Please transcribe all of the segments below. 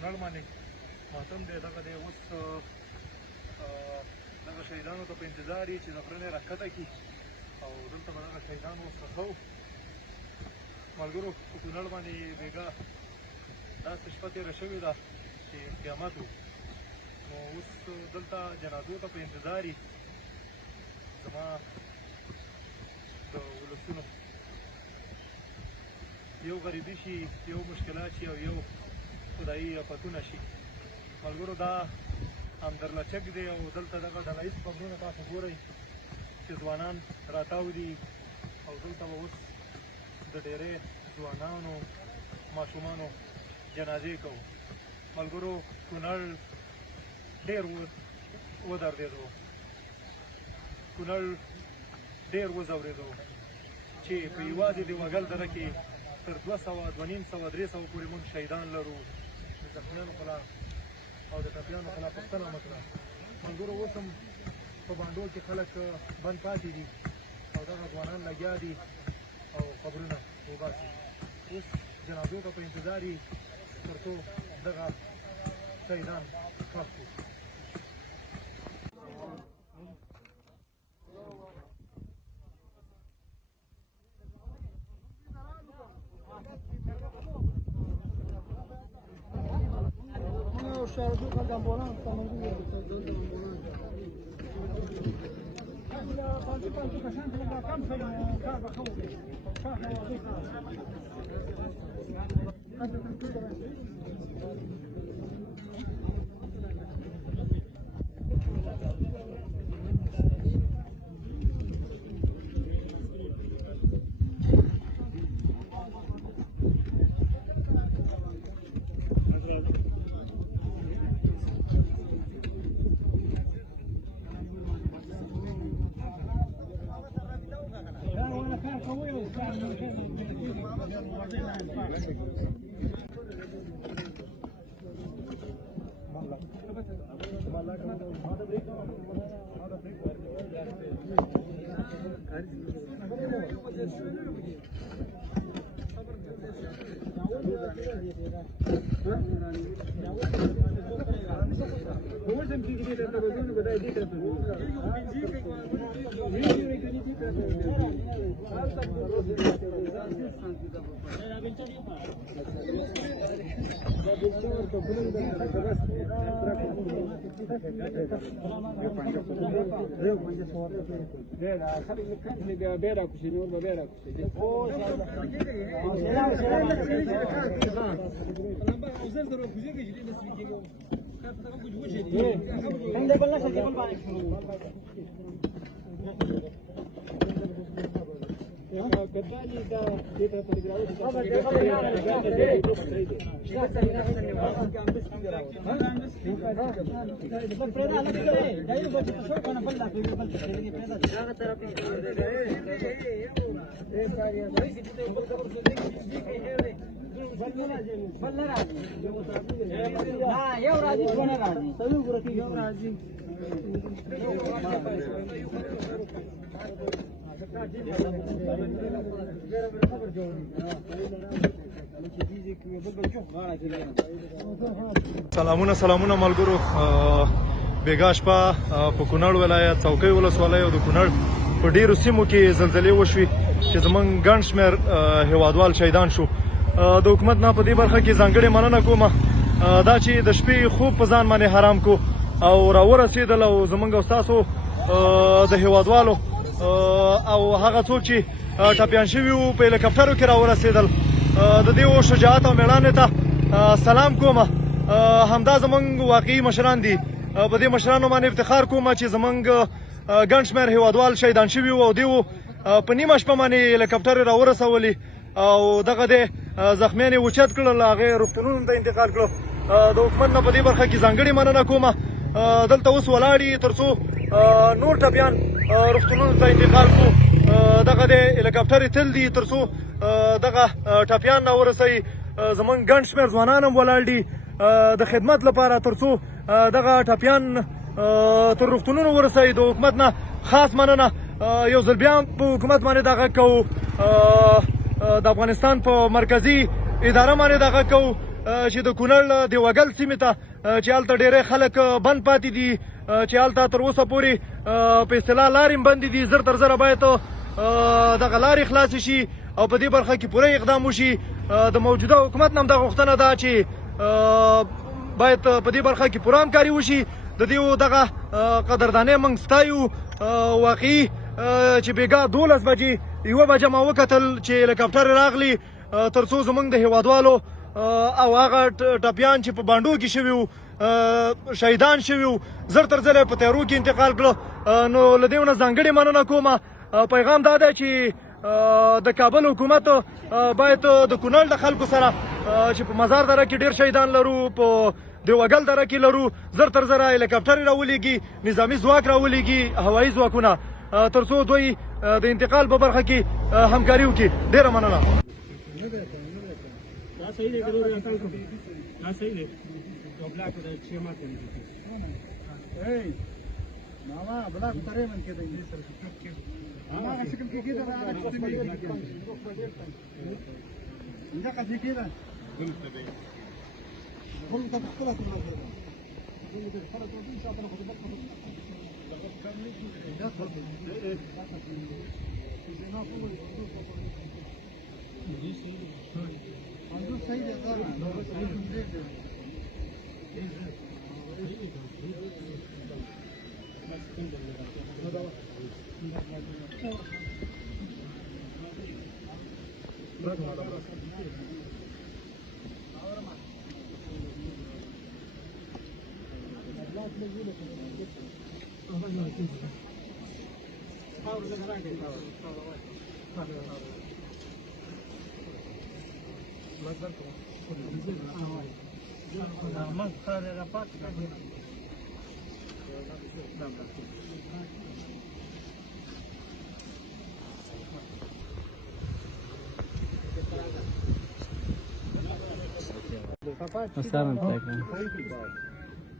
کونړ باندې ماتم دی دغه دی اوس دغه شهیدانو ته په انتظار یي چې د غره نه راښکته کړي او دلته به دغه شهیدان اوس ښخوو ملګرو په کونړ باندې بېګا داسې شپه تېره شوې ده چې قیامت و نو اوس دلته جنازو ته په انتظار یي زما د ولسونو یو غریبي شي یو مشکلات شي او یو خدایي آفتونه شي ملګرو دا همدرلچک دی او دلته دغه ډله ییز قبرونه تاسو ګورئ چې ځوانان راتاو دي او دلته به اوس د ډېرې ځوانانو ماشومانو جنازې کوو ملګرو کونړ ډېر ودردېدو کونړ ډېر وځورېدو چې په یوازې د وګل دره کې تر 200 250 300 پورې موږ شهیدان لرو د زخمیانو خلاف او د ټپیانو خلاف پوښتنه وکړه ملګرو اوس هم په بانډول کې خلک بند پاتې دي او دغه ځوانان لګیا دي او قبرونه وباسي اوس جنازو ته په انتظار یي تر څو دغه شهیدان ښخ کړو شاردو خد امبولانس تمنگی سلامونه ملګرو بیګا شپه په کونړ ولایت څوکۍ ولسوالۍ او د کونړ په ډیرو سیمو کې زلزلې وشوې چې زمونږ ګڼ شمېر هیوادوال شهیدان شو د حکومت نه په دې برخه کې ځانګړې مننه کومه دا چې د شپې خوب په ځان باندې حرام کو او راورسېدل او زمونږ او ستاسو د هیوادوالو او هغه څوک چې ټپیان شوي وو په هلیکاپټرو کې راورسېدل د دې شجاعت او مېړانې ته سلام کومه همدا زمونږ واقعي مشران دي په دې مشرانو باندې افتخار کوم چې زمونږ ګڼ شمېر هیوادوال شهیدان شوي وو او دوی په نیمه شپه باندې هلیکاپټر یې راورسولي او دغه د زخمیان یې اوچت کړل هغه یې روغتونونو ته انتقال کړو د حکومت نه په دې برخه کې ځانګړې مننه کومه. دلته اوس ولاړ تر څو نور ټپیان روغتونونو ته انتقال کړو. دغه د هلیکاپټر تل دي تر څو دغه ټپیان نه ورسوي. زمونږ ګڼ شمېر ځوانان هم ولاړ دي د خدمت لپاره تر څو دغه ټپیان تر روغتونونو ورسوي. د حکومت نه خاص مننه. یو ځل بیا په حکومت باندې دغه کوو، د افغانستان په مرکزي اداره باندې دغه کوو چې د کونړ د وګل سیمې ته چې هلته ډېری خلک بند پاتې دي، چې هلته تر اوسه پورې په اصطلاح لارې هم بندې دي. زر تر زره باید دغه لارې خلاصې شي او په دې برخه کې پوره اقدام وشي. د موجوده حکومت نه هم دغه غوښتنه ده چې باید په دې برخه کې پوره همکاري وشي. د دې دغه قدردانۍ موږ ستایو. واقعي چې بېګا 12 بجې 1 بجه ما وکتل چې هلیکاپټر راغلی تر څو زموږ د هیوادوالو او هغه ټپیان چې په بانډو کې شوي وو، شهیدان شوي وو، زر تر زره په تیارو کې انتقال کړو. نو له دې نه ځانګړې مننه کومه. پیغام دا دی چې د کابل حکومت باید د کونړ د خلکو سره چې په مزار دره کې ډېر شهیدان لرو، په د وګل دره کې لرو، زر تر زره هلیکاپټر راولېږي، نظامي ځواک راولېږي، هوایي ځواکونه، تر څو دوی د انتقال په برخه کې همکاري وکړي. ډېره مننه. صحیح دی کله راټال کوم دا صحیح دی او بلاک د چیما ته اے ماما بلاک ترې من کې دی سره کې هغه شکل کې کېده هغه څه دی دا کا دې کېده هم ته خپل ته صحیح دی دا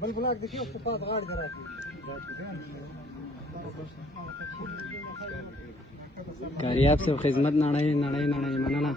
بل بلاک د کیو په غاړه دراتي کاریاب صاحب خدمت نړۍ مننه.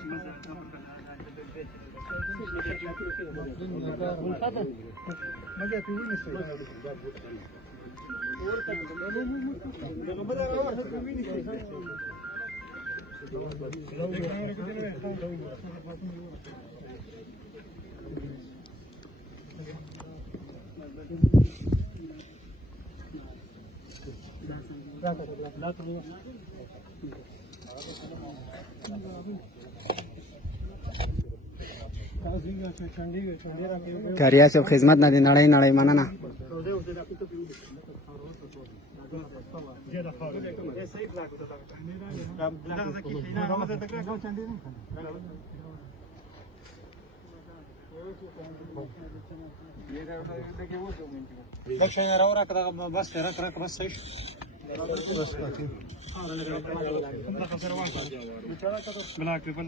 کاریاب صاحب خدمت نه دی نړۍ مننه.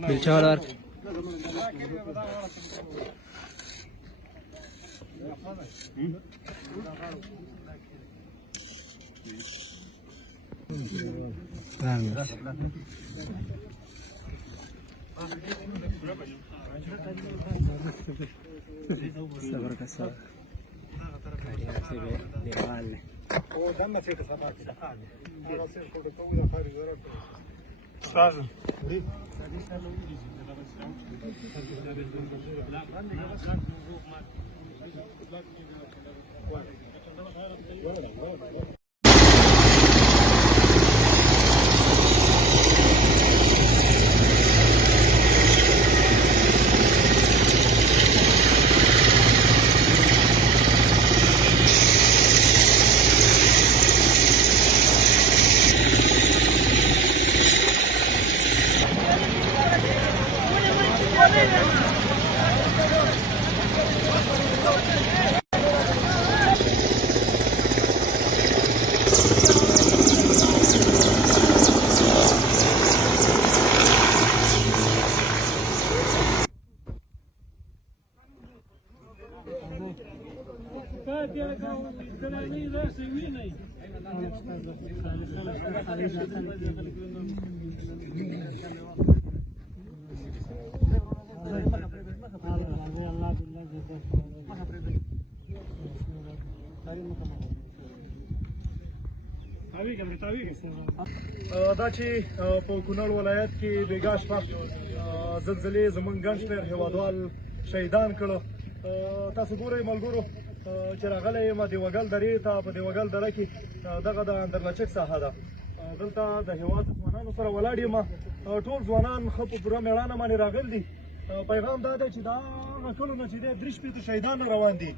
بلچاړه صبر کا صبر کاریاب سے دیوال نے او دمه څه ته سبا کې هغه څه کوټه کوله خاري ضرورت ساز دی دا چې په کونړ ولایت کې بیګا شپه زلزلې زمونږ ګڼ شمېر هېوادوال شهیدان کړه. تاسو ګورئ ملګرو چې راغلی یم دیوګل درې ته. په دیوګل دره کې دغه د اندرلچک ساحه ده. دلته د هېواد ځوانانو سره ولاړ یم. ټول ځوانان ښه په پوره مېړانه باندې راغلي دي. پیغام دا دی چې دا هغه کلو نه چې دی 3 شهیدان روان دي.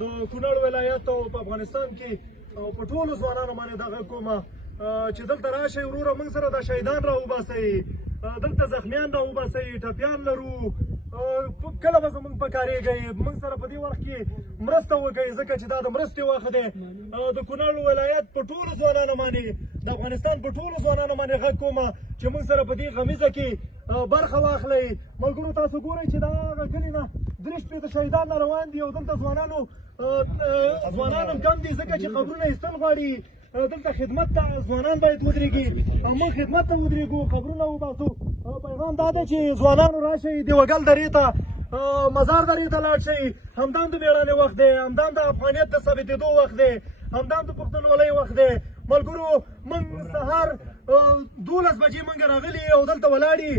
د کونړ ولایت او په افغانستان کې په ټولو ځوانانو باندې دغه کومه چې دلته راشئ وروره موږ سره د شهیدان راوباسئ، دلته زخمیان راوباسئ، ټپیان لرو. کله به زموږ په کارېږئ موږ سره په دې وخت کې مرسته وکړئ ځکه چې دا د مرستې وخت دی. د کونړ ولایت په ټولو ځوانانو باندې د افغانستان په ټولو ځوانانو باندې غږ کومه چې موږ سره په دې غمیزه کې برخه واخلئ. ملګرو تاسو ګورئ چې دا هغه کلي نه 3 شهیدان روان دي او دلته ځوانان هم کم دي ځکه چې قبرونه ایستل غواړي. دلته خدمت ته ځوانان باید ودرېږي او موږ خدمت ته ودرېږو، قبرونه وباسو. پیغام دا دی چې ځوانانو راشئ دیوګل درې ته، مزار درې ته لاړ شئ. همدا د مېړانې وخت دی، همدا د افغانیت د ثابتېدو وخت دی، همدا د پښتونولۍ وخت دی. ملګرو موږ سهار 12 بجې موږ راغلي او دلته ولاړې.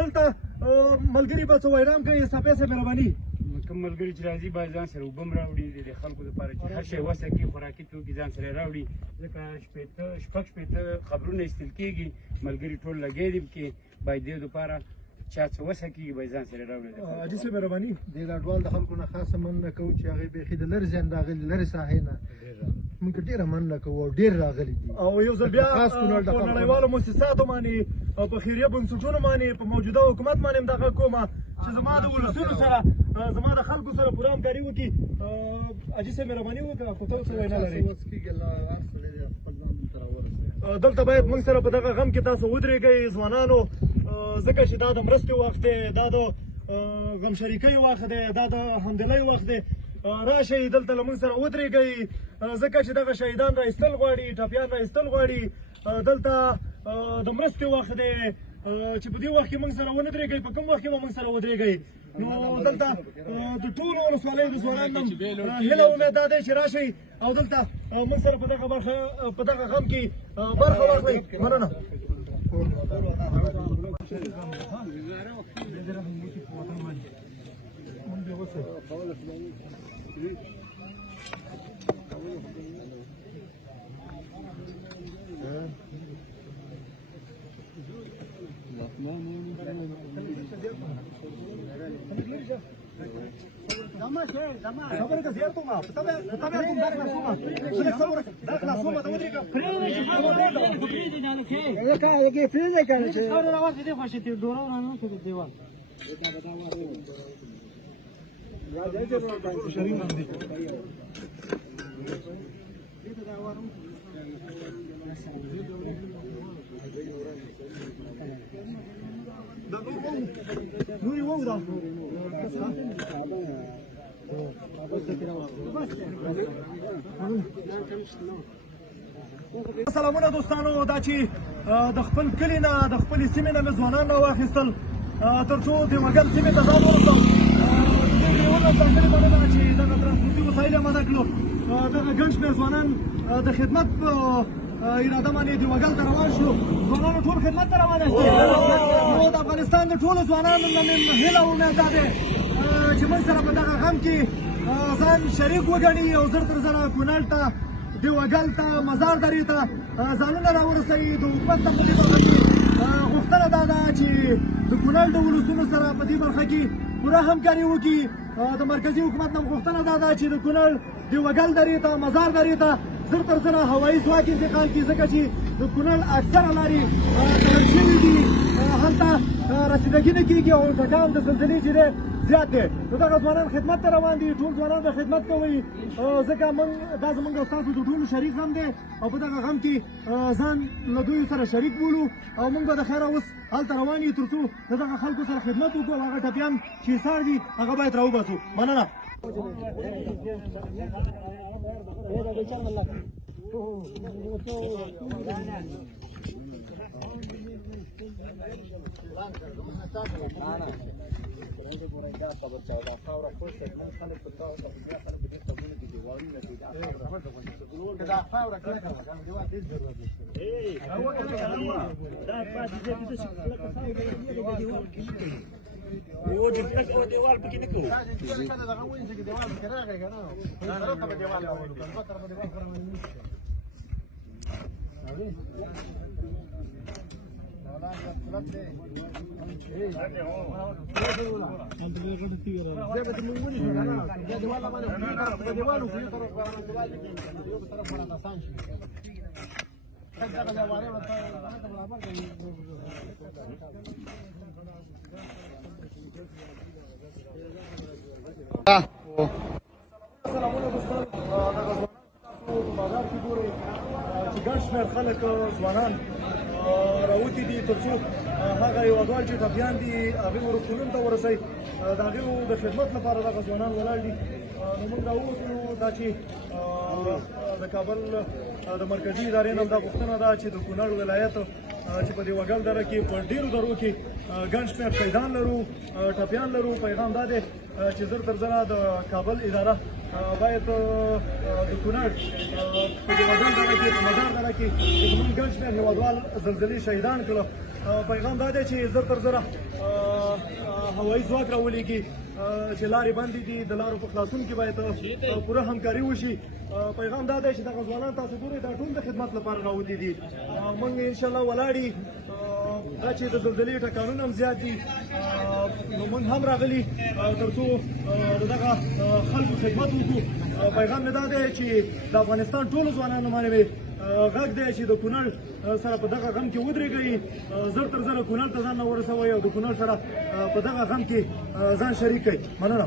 دلته ملګري به څه ویرام کوي. صفیه صاحب مهرباني. کوم ملګري چې راځي باید ځان سره اوبه هم راوړي د خلکو لپاره چې هر شی وسه کړي، خوراکي توکي ځان سره راوړي ځکه شپږ شپېته قبرونه ایستل کېږي. ملګري ټول لګیا دي کې باید دې دپاره چا څه وسه کېږي باید ځان سره راوړي. حاجي صاحب مهرباني. دې ګډوال د خلکو نه خاصه مننه کوو چې هغې بیخي د لرې ځایه راغلي، لرې ساحې نه موږ ډېره مننه کوو او ډېر راغلي دي. او یو ځل بیا په نړیوالو مؤسساتو باندې او په خیریه بنسټونو باندې په موجوده حکومت باندې هم دغه کومه چې زما د ولسونو سره زما د خلکو سره پوره همکاري وکړي. حاجي صاحب مهرباني وکړه خو ته څه وینا لرې؟ دلته باید موږ سره په دغه غم کې تاسو ودرېږئ ځوانانو ځکه چې دا د مرستې وخت دی، دا د غم شریکۍ وخت دی، دا د همدلۍ وخت دی. راشئ دلته له موږ سره ودرېږئ ځکه چې دغه شهیدان را ایستل غواړي، ټپیان را ایستل غواړي. دلته د مرستې وخت دی چې په دې وخت کې موږ سره ونه درېږئ. په کوم وخت کې به موږ سره ودرېږئ؟ نو دلته د ټولو ولسوالیو د ځوانانو هیله امید دا دی چې راشئ او دلته موږ سره په دغه غم کې برخه واخلئ. مننه. صبر که زیاد کومه طبعا کوم داخله سومه خلک صبر داخله سومه ته ودرېږه پرېږده چې پرېږده کنه چې خبره راوځي دی خوښې ته ډوره ورانه کې دیوال شریف باندې نوري وو دا سلامونه دوستانو. دا چې د خپل کلي نه د خپلې سیمې نه مې ځوانان راواخیستل تر څو دیوګل سیمې ته ځان ورسوم. دې ډریورله ځانګړې مننه چې دغه ترانسپورټي وسایل یې منع کړو. دغه ګڼ شمېر ځوانان د خدمت په اراده باندې دیوګل ته روان شو. ځوانانو ټول خدمت ته روان دي. نو د افغانستان د ټولو ځوانانو نه مې هیله او امید دا دی چې موږ سره په دغه غم کې ځان شریک وګڼي او زر تر زره کونړ ته، دیوګل ته، مزار درې ته ځانونه راورسوي. د حکومت نه په دې برخه کې غوښتنه دا ده چې د کونړ د ولسونو سره په دې برخه کې پوره همکاري وکړي. د مرکزي حکومت نه غوښتنه دا ده چې د کونړ دیوګل درې ته، مزار درې ته زر تر زره هوایي ځواک انتقال کړي ځکه چې د کونړ اکثره لارې تړل شوي دي، هلته رسیدګي نه کېږي او ټکان د زلزلې چې دی زیات دی. نو دغه ځوانان خدمت ته روان دي. ټول ځوانان به خدمت کوئ ځکه دا زموږ او ستاسو د ټولو شریک غم دی او په دغه غم کې ځان له دوی سره شریک بولو او موږ به د خیره اوس هلته روان یو تر څو د دغه خلکو سره خدمت وکړو او هغه ټپیان چې ایثار دي هغه باید راوباسو. مننه. سلامونه دوستان دغه ځوانان تاسو په بازار کې ګورئ چې ګڼ شمېر خلک ځوانان راوتي دي تر څو هغه هېوادوال چې ټپیان دي هغوی روغتونونو ته ورسوي د هغوی د خدمت لپاره دغه ځوانان ولاړ دي نو موږ راووتلو دا چې د کابل د مرکزي ادارې نه دا غوښتنه ده چې د کونړ ولایت چې په دې وګل دره کې په ډېرو درو کې ګڼ شمېر شهیدان لرو ټپیان لرو پیغام دا دی چې زر تر زره د کابل اداره باید د کونړ په دې وګل دره کې په مزار دره کې چې زموږ ګڼ شمېر هېوادوال زلزلې شهیدان کړه پیغام دا دی چې زر تر زره هوایي ځواک راولېږي چې لارې بندې دي د لارو په خلاصون کې باید پوره همکاري وشي پیغام دا دی چې دغه ځوانان تاسو ګورئ دا ټول د خدمت لپاره راوتي دي موږ انشاءالله ولاړ دا چې د زلزلې ټکانونه هم زیات دي نو موږ هم راغلي تر څو د دغه خلکو خدمت وکړو پیغام مې دا دی چې د افغانستان ټولو ځوانانو باندې غږ دی چې د کونړ سره په دغه غم کې ودرېږئ زر تر زره کونړ ته ځان ورسوئ او د کونړ سره په دغه غم کې ځان شریک کړئ مننه